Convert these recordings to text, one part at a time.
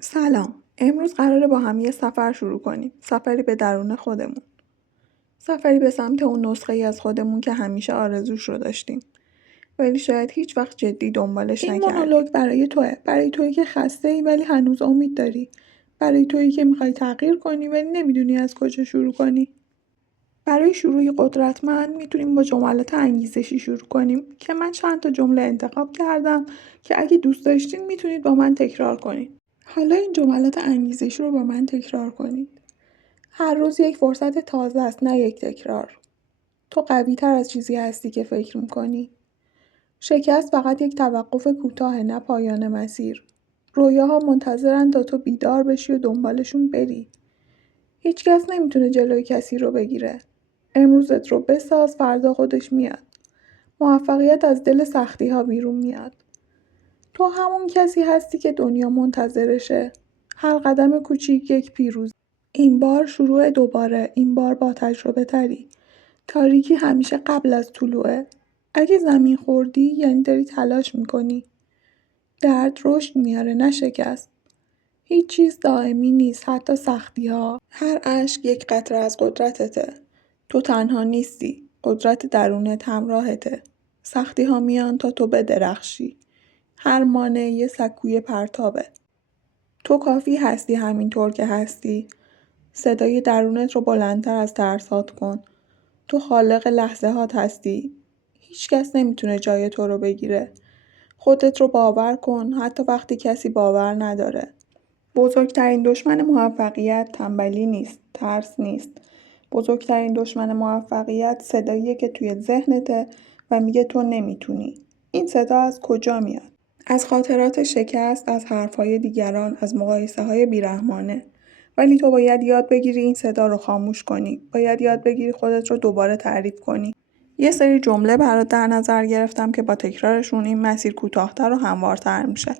سلام. امروز قراره با هم یه سفر شروع کنیم. سفری به درون خودمون. سفری به سمت اون نسخه‌ای از خودمون که همیشه آرزوش رو داشتیم. ولی شاید هیچ وقت جدی دنبالش نکردیم. این مونولوگ برای توئه. برای تویی که خسته‌ای ولی هنوز امید داری. برای تویی که میخوای تغییر کنی ولی نمیدونی از کجا شروع کنی. برای شروعی قدرتمند میتونیم با جملات انگیزشی شروع کنیم که من چند تا جمله انتخاب کردم که اگه دوست داشتین میتونید با من تکرار کنید. حالا این جملات انگیزشی رو با من تکرار کنید. هر روز یک فرصت تازه است، نه یک تکرار. تو قوی‌تر از چیزی هستی که فکر می‌کنی. شکست فقط یک توقف کوتاه، نه پایان مسیر. رویاها منتظرن تا تو بیدار بشی و دنبالشون بری. هیچکس نمیتونه جلوی کسی رو بگیره. امروزت رو بساز، فردا خودش میاد. موفقیت از دل سختی‌ها بیرون میاد. تو همون کسی هستی که دنیا منتظرشه. هر قدم کوچیک یک پیروزی. این بار شروع دوباره، این بار با تجربه تری. تاریکی همیشه قبل از طلوعه. اگه زمین خوردی یعنی داری تلاش میکنی. درد رشد میاره، نه شکست. هیچ چیز دائمی نیست، حتی سختی ها. هر اشک یک قطره از قدرتته. تو تنها نیستی. قدرت درونت همراهته. سختی ها میان تا تو بدرخشی. هر مانع یه سکوی پرتابه. تو کافی هستی همینطور که هستی. صدای درونت رو بلندتر از ترسات کن. تو خالق لحظه هات هستی. هیچ کس نمیتونه جای تو رو بگیره. خودت رو باور کن حتی وقتی کسی باور نداره. بزرگترین دشمن موفقیت تنبلی نیست، ترس نیست. بزرگترین دشمن موفقیت صداییه که توی ذهنته و میگه تو نمیتونی. این صدا از کجا میاد؟ از خاطرات شکست، از حرفهای دیگران، از مقایسه‌های بیرحمانه. ولی تو باید یاد بگیری این صدا رو خاموش کنی. باید یاد بگیری خودت رو دوباره تعریف کنی. یه سری جمله برات در نظر گرفتم که با تکرارشون این مسیر کوتاه‌تر و هموارتر میشه.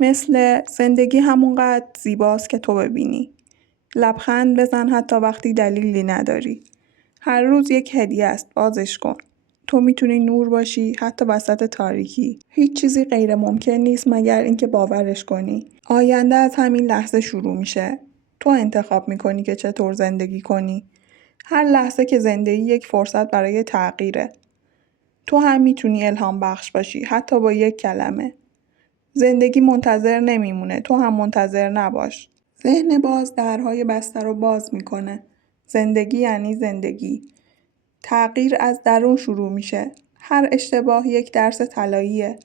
مثل زندگی همونقدر زیباست که تو ببینی. لبخند بزن حتی وقتی دلیلی نداری. هر روز یک هدیه است، بازش کن. تو میتونی نور باشی حتی وسط تاریکی. هیچ چیزی غیر ممکن نیست مگر اینکه باورش کنی. آینده از همین لحظه شروع میشه. تو انتخاب میکنی که چطور زندگی کنی. هر لحظه که زندگی یک فرصت برای تغییره. تو هم میتونی الهام بخش باشی حتی با یک کلمه. زندگی منتظر نمیمونه، تو هم منتظر نباش. ذهن باز درهای بسته رو باز میکنه. زندگی یعنی زندگی. تغییر از درون شروع میشه. هر اشتباه یک درس طلاییه.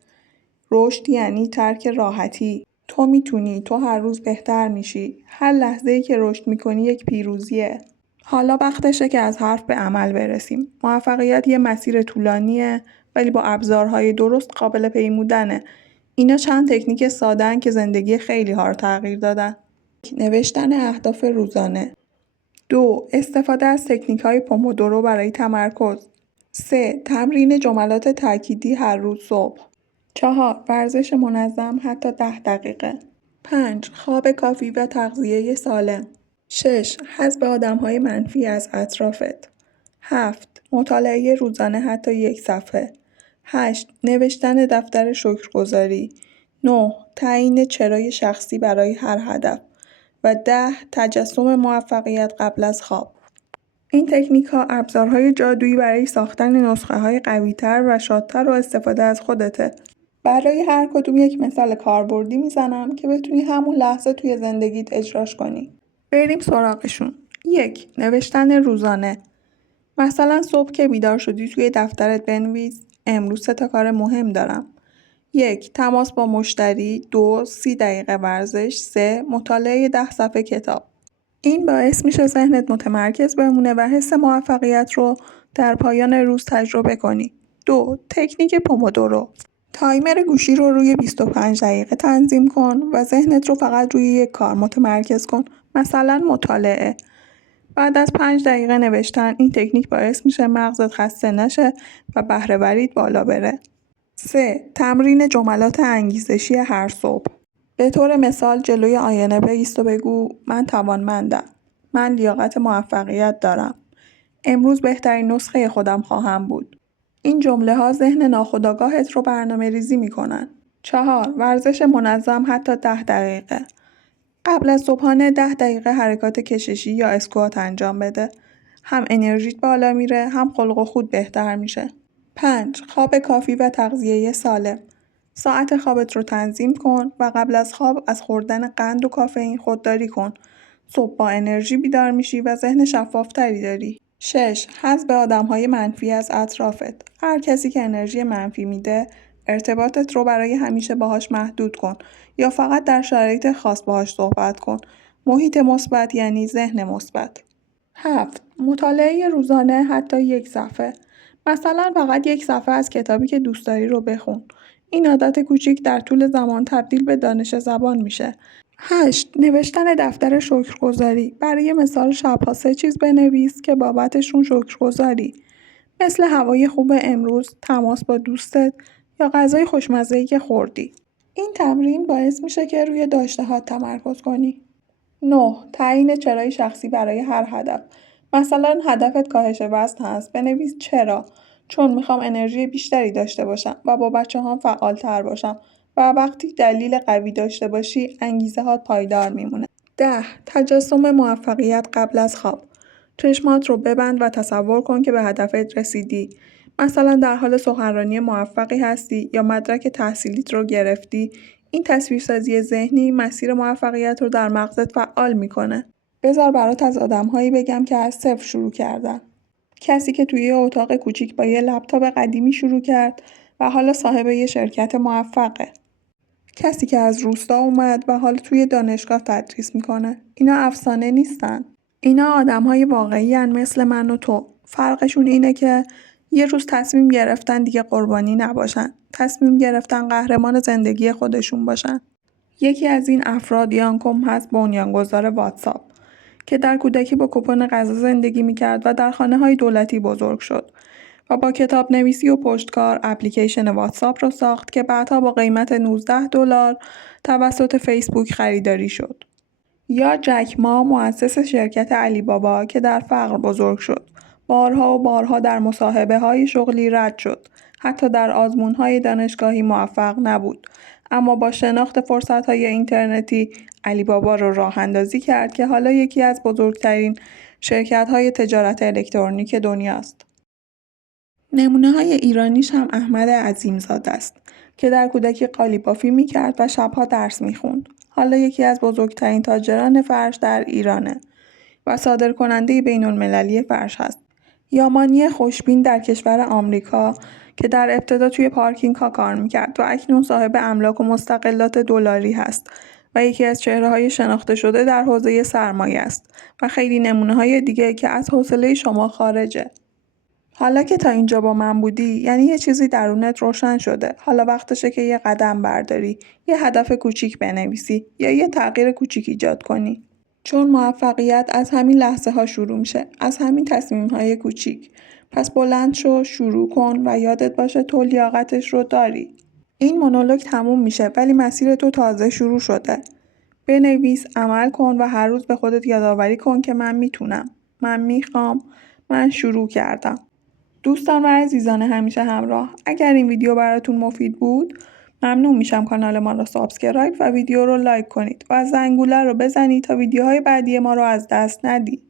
رشد یعنی ترک راحتی. تو میتونی، تو هر روز بهتر میشی. هر لحظه‌ای که رشد میکنی یک پیروزیه. حالا وقتشه که از حرف به عمل برسیم. موفقیت یه مسیر طولانیه ولی با ابزارهای درست قابل پیمودنه. اینا چند تکنیک ساده‌ان که زندگی خیلی ها رو تغییر دادن. نوشتن اهداف روزانه. 2. استفاده از تکنیک‌های پومودورو برای تمرکز. 3. تمرین جملات تأکیدی هر روز صبح. 4. ورزش منظم حتی 10 دقیقه. 5. خواب کافی و تغذیه سالم. 6. حذف آدم‌های منفی از اطرافت. 7. مطالعه روزانه حتی 1 صفحه. 8. نوشتن دفتر شکرگزاری. 9. تعیین چرای شخصی برای هر هدف. و 10. تجسم موفقیت قبل از خواب. این تکنیک‌ها ابزارهای جادویی برای ساختن نسخه‌های قوی‌تر و شادتر و استفاده از خودته. برای هر کدوم یک مثال کاربردی میزنم که بتونی همون لحظه توی زندگیت اجراش کنی. بریم سراغشون. 1. نوشتن روزانه. مثلا صبح که بیدار شدی توی دفترت بنویس امروز 3 تا کار مهم دارم. 1. تماس با مشتری. 2. 30 دقیقه ورزش. 3. مطالعه 10 صفحه کتاب. این باعث میشه ذهنت متمرکز بمونه و حس موفقیت رو در پایان روز تجربه کنی. 2. تکنیک پومودورو. تایمر گوشی رو روی 25 دقیقه تنظیم کن و ذهنت رو فقط روی یک کار متمرکز کن. مثلا مطالعه. بعد از 5 دقیقه نوشتن این تکنیک باعث میشه مغزت خسته نشه و بهره‌وریت بالا بره. 3. تمرین جملات انگیزشی هر صبح. به طور مثال جلوی آینه بایست و بگو من توانمندم. من لیاقت موفقیت دارم. امروز بهترین نسخه خودم خواهم بود. این جمله ها ذهن ناخودآگاهت رو برنامه ریزی می کنن. 4. ورزش منظم حتی 10 دقیقه. قبل از صبحانه 10 دقیقه حرکات کششی یا اسکوات انجام بده. هم انرژیت بالا میره، هم خلق و خود بهتر میشه. 5. خواب کافی و تغذیه سالم. ساعت خوابت رو تنظیم کن و قبل از خواب از خوردن قند و کافئین خودداری کن. صبح با انرژی بیدار میشی و ذهن شفافتری داری. 6. حذف آدم‌های منفی از اطرافت. هر کسی که انرژی منفی میده، ارتباطت رو برای همیشه باهاش محدود کن یا فقط در شرایط خاص باهاش صحبت کن. محیط مثبت یعنی ذهن مثبت. 7. مطالعه روزانه حتی 1 صفحه. مثلا فقط 1 صفحه از کتابی که دوست داری رو بخون. این عادت کوچیک در طول زمان تبدیل به دانش زبان میشه. 8. نوشتن دفتر شکرگزاری. برای مثال شب‌ها 3 چیز بنویس که بابتشون شکرگزاری. مثل هوای خوب امروز، تماس با دوستت یا غذای خوشمزه‌ای که خوردی. این تمرین باعث میشه که روی داشته‌هات تمرکز کنی. 9. تعیین چرای شخصی برای هر هدف. مثلا هدفت کاهش وزن هست. بنویس چرا؟ چون میخوام انرژی بیشتری داشته باشم و با بچه‌هام فعال‌تر باشم. و وقتی دلیل قوی داشته باشی، انگیزه‌هات پایدار میمونه. 10. تجسم موفقیت قبل از خواب. چشمات رو ببند و تصور کن که به هدفت رسیدی. مثلا در حال سخنرانی موفقی هستی یا مدرک تحصیلیت رو گرفتی. این تصویرسازی ذهنی مسیر موفقیت رو در مغزت فعال میکنه. بذار برات از آدم‌هایی بگم که از صفر شروع کردن. کسی که توی یه اتاق کوچیک با یه لپتاپ قدیمی شروع کرد و حالا صاحب یه شرکت موفقه. کسی که از روستا اومد و حالا توی دانشگاه تدریس میکنه. اینا افسانه نیستن. اینا آدم‌های واقعی‌ان مثل من و تو. فرقشون اینه که یه روز تصمیم گرفتن دیگه قربانی نباشن. تصمیم گرفتن قهرمان زندگی خودشون باشن. یکی از این افراد یانکوم هست، بنیانگذار واتساپ، که در کودکی با کوپن غذا زندگی میکرد و در خانه‌های دولتی بزرگ شد و با کتاب نویسی و پشتکار اپلیکیشن واتساپ را ساخت که بعدها با قیمت $19 توسط فیسبوک خریداری شد. یا جک ما، مؤسس شرکت علی بابا، که در فقر بزرگ شد. بارها و بارها در مصاحبه‌های شغلی رد شد. حتی در آزمون‌های دانشگاهی موفق نبود. اما با شناخت فرصت‌های اینترنتی علی بابا را راه اندازی کرد که حالا یکی از بزرگترین شرکت‌های تجارت الکترونیک دنیاست. نمونه‌های ایرانیش هم احمد عظیمزاده است که در کودکی قالی‌بافی می‌کرد و شب‌ها درس می‌خوند. حالا یکی از بزرگترین تاجران فرش در ایرانه و صادرکننده بین‌المللی فرش هست. یا مانی خوشبین در کشور آمریکا که در ابتدا توی پارکینگ‌ها کار می‌کرد و اکنون صاحب املاک و مستقلات دلاری هست و یکی از چهره‌های شناخته شده در حوزه سرمایه است و خیلی نمونه‌های دیگه که از حوصله شما خارجه. حالا که تا اینجا با من بودی، یعنی یه چیزی درونت روشن شده. حالا وقتشه که یه قدم برداری، یه هدف کوچیک بنویسی یا یه تغییر کوچیک ایجاد کنی. چون موفقیت از همین لحظه ها شروع میشه، از همین تصمیم های کوچیک. پس بلند شو، شروع کن و یادت باشه تو لیاقتش رو داری. این مونولوگ تموم میشه ولی مسیر تو تازه شروع شده. بنویس، عمل کن و هر روز به خودت یادآوری کن که من میتونم. من میخوام. من شروع کردم. دوستان و عزیزان همیشه همراه، اگر این ویدیو براتون مفید بود ممنون میشم کانال ما رو سابسکرایب و ویدیو رو لایک کنید و زنگوله رو بزنید تا ویدیوهای بعدی ما رو از دست ندید.